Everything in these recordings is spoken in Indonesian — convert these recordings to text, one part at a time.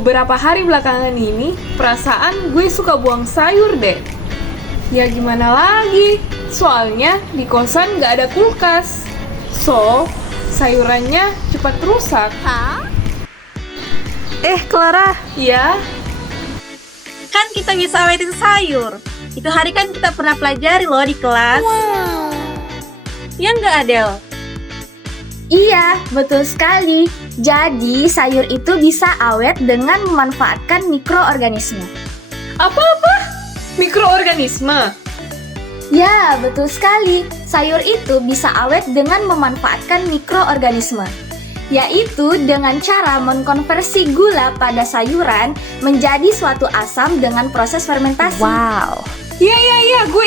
Beberapa hari belakangan ini, perasaan gue suka buang sayur deh. Ya gimana lagi, soalnya di kosan gak ada kulkas. So, sayurannya cepat rusak. Clara, Ya, kan kita bisa awetin sayur. Itu hari kan kita pernah pelajari loh di kelas. Ya nggak, Adel? Iya, betul sekali. Jadi, sayur itu bisa awet dengan memanfaatkan mikroorganisme. apa-apa? Mikroorganisme? Ya, betul sekali. Sayur itu bisa awet dengan memanfaatkan mikroorganisme, yaitu dengan cara mengkonversi gula pada sayuran menjadi suatu asam dengan proses fermentasi. Wow. Ya, gue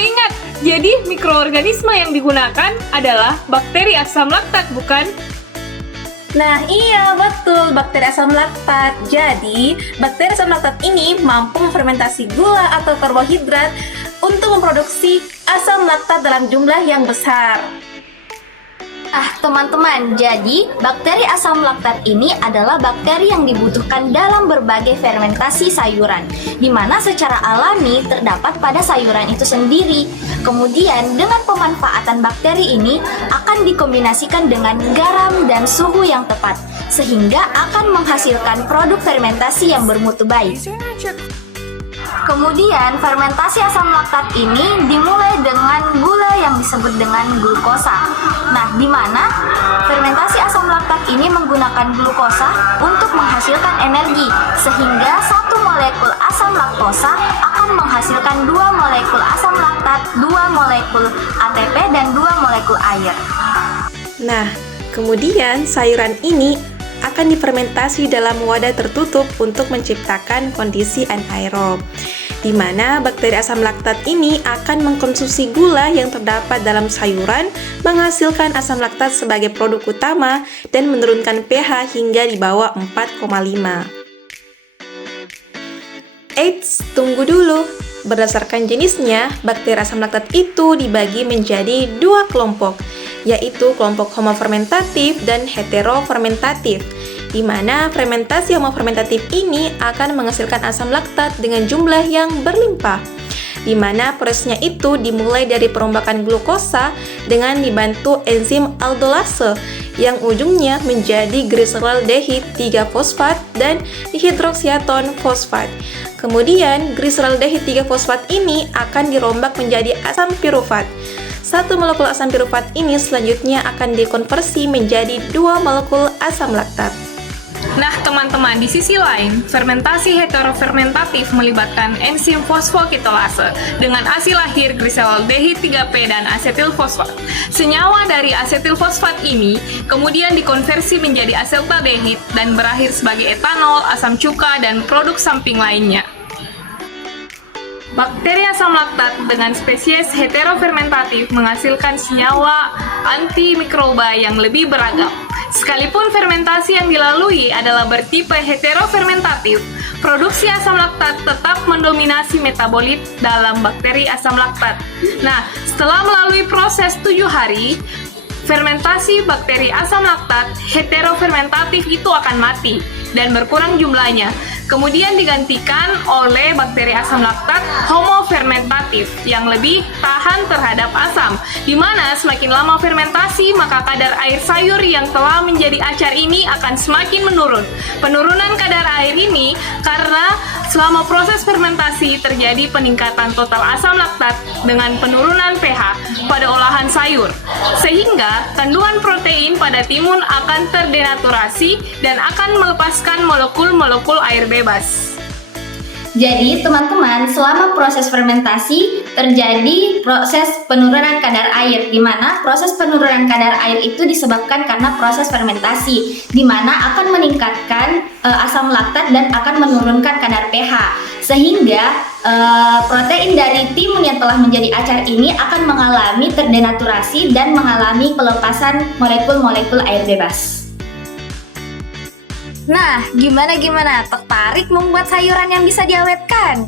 ingat. Jadi, mikroorganisme yang digunakan adalah bakteri asam laktat, bukan? Nah iya, betul, bakteri asam laktat. Jadi, bakteri asam laktat ini mampu memfermentasi gula atau karbohidrat untuk memproduksi asam laktat dalam jumlah yang besar. Teman-teman, jadi bakteri asam laktat ini adalah bakteri yang dibutuhkan dalam berbagai fermentasi sayuran, di mana secara alami terdapat pada sayuran itu sendiri. Kemudian, dengan pemanfaatan bakteri ini akan dikombinasikan dengan garam dan suhu yang tepat, sehingga akan menghasilkan produk fermentasi yang bermutu baik. Kemudian, fermentasi asam laktat ini dimulai dengan gula yang disebut dengan glukosa. Nah, di mana fermentasi asam laktat ini menggunakan glukosa untuk menghasilkan energi, sehingga satu molekul asam laktosa akan menghasilkan 2 molekul asam laktat, 2 molekul ATP, dan 2 molekul air. Nah, kemudian sayuran ini akan difermentasi dalam wadah tertutup untuk menciptakan kondisi anaerob, di mana bakteri asam laktat ini akan mengkonsumsi gula yang terdapat dalam sayuran, menghasilkan asam laktat sebagai produk utama dan menurunkan pH hingga di bawah 4,5. Eits, tunggu dulu. Berdasarkan jenisnya, bakteri asam laktat itu dibagi menjadi 2 kelompok, yaitu kelompok homofermentatif dan heterofermentatif, di mana fermentasi homofermentatif ini akan menghasilkan asam laktat dengan jumlah yang berlimpah, di mana prosesnya itu dimulai dari perombakan glukosa dengan dibantu enzim aldolase yang ujungnya menjadi glyceraldehid 3-fosfat dan dihidroksiaton fosfat. Kemudian, glyceraldehid 3-fosfat ini akan dirombak menjadi asam pirufat. Satu molekul asam pirufat ini selanjutnya akan dikonversi menjadi 2 molekul asam laktat. Nah, teman-teman, di sisi lain, fermentasi heterofermentatif melibatkan enzim fosfokitolase dengan hasil akhir glyceraldehid 3P dan asetil fosfat. Senyawa dari asetil fosfat ini kemudian dikonversi menjadi asetaldehid dan berakhir sebagai etanol, asam cuka, dan produk samping lainnya. Bakteri asam laktat dengan spesies heterofermentatif menghasilkan senyawa antimikroba yang lebih beragam. Sekalipun fermentasi yang dilalui adalah bertipe heterofermentatif, produksi asam laktat tetap mendominasi metabolit dalam bakteri asam laktat. Nah, setelah melalui proses 7 hari, fermentasi bakteri asam laktat heterofermentatif itu akan mati dan berkurang jumlahnya. Kemudian digantikan oleh bakteri asam laktat homofermentatif yang lebih tahan terhadap asam, di mana semakin lama fermentasi maka kadar air sayur yang telah menjadi acar ini akan semakin menurun. Penurunan kadar air ini karena selama proses fermentasi terjadi peningkatan total asam laktat dengan penurunan pH pada olahan sayur, sehingga kandungan protein pada timun akan terdenaturasi dan akan melepaskan molekul-molekul air bebas. Jadi, teman-teman, selama proses fermentasi terjadi proses penurunan kadar air, di mana proses penurunan kadar air itu disebabkan karena proses fermentasi, di mana akan meningkatkan asam laktat dan akan menurunkan kadar pH, sehingga protein dari timun yang telah menjadi acar ini akan mengalami terdenaturasi dan mengalami pelepasan molekul-molekul air bebas. Nah, gimana? Tertarik membuat sayuran yang bisa diawetkan?